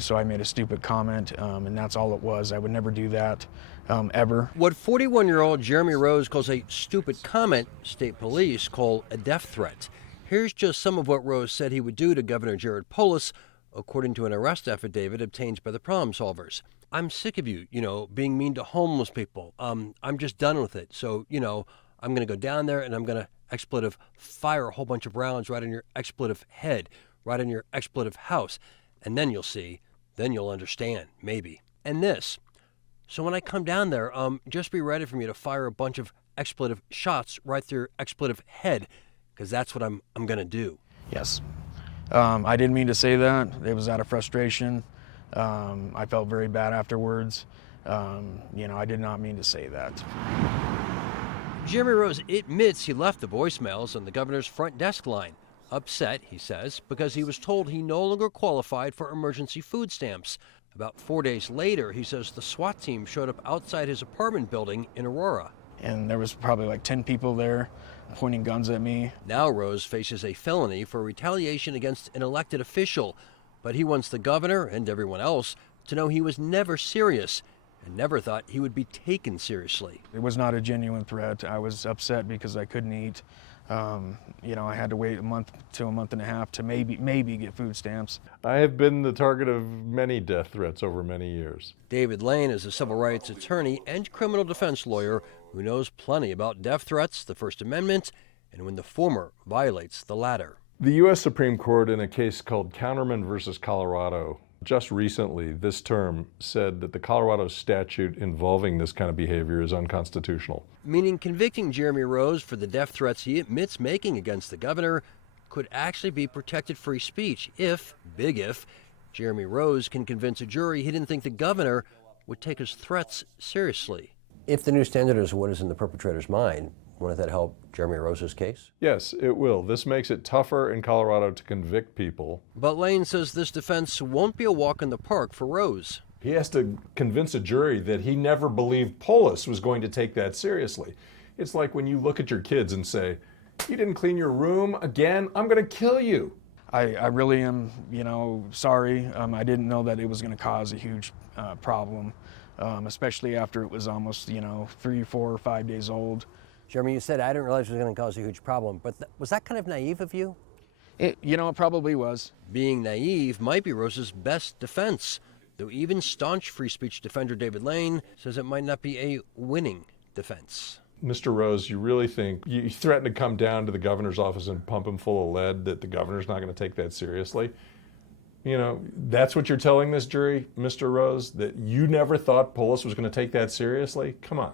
So I made a stupid comment, and that's all it was. I would never do that, ever. What 41-year-old Jeremy Rose calls a stupid comment, state police call a death threat. Here's just some of what Rose said he would do to Governor Jared Polis, according to an arrest affidavit obtained by the Problem Solvers. I'm sick of you, being mean to homeless people. I'm just done with it. So, I'm going to go down there and I'm going to expletive fire a whole bunch of rounds right on your expletive head, right on your expletive house. And then you'll see, then you'll understand, maybe. And this. So when I come down there, just be ready for me to fire a bunch of expletive shots right through your expletive head, because that's what I'm going to do. Yes. I didn't mean to say that. It was out of frustration. I felt very bad afterwards. I did not mean to say that. Jeremy Rose admits he left the voicemails on the governor's front desk line. Upset, he says, because he was told he no longer qualified for emergency food stamps. About 4 days later, he says the SWAT team showed up outside his apartment building in Aurora. And there was probably like 10 people there pointing guns at me. Now Rose faces a felony for retaliation against an elected official, but he wants the governor and everyone else to know he was never serious and never thought he would be taken seriously. It was not a genuine threat. I was upset because I couldn't eat. I had to wait a month to a month and a half to maybe get food stamps. I have been the target of many death threats over many years. David Lane is a civil rights attorney and criminal defense lawyer who knows plenty about death threats, the First Amendment, and when the former violates the latter. The U.S. Supreme Court, in a case called Counterman versus Colorado, just recently, this term, said that the Colorado statute involving this kind of behavior is unconstitutional. Meaning convicting Jeremy Rose for the death threats he admits making against the governor could actually be protected free speech if, big if, Jeremy Rose can convince a jury he didn't think the governor would take his threats seriously. If the new standard is what is in the perpetrator's mind, won't that help Jeremy Rose's case? Yes, it will. This makes it tougher in Colorado to convict people. But Lane says this defense won't be a walk in the park for Rose. He has to convince a jury that he never believed Polis was going to take that seriously. It's like when you look at your kids and say, "You didn't clean your room again, I'm going to kill you." I really am, sorry. I didn't know that it was going to cause a huge problem, especially after it was almost, 3, 4, or 5 days old. Jeremy, you said, I didn't realize it was going to cause a huge problem, but was that kind of naive of you? It probably was. Being naive might be Rose's best defense, though even staunch free speech defender David Lane says it might not be a winning defense. Mr. Rose, you really think, you threatened to come down to the governor's office and pump him full of lead, that the governor's not going to take that seriously? That's what you're telling this jury, Mr. Rose, that you never thought Polis was going to take that seriously? Come on.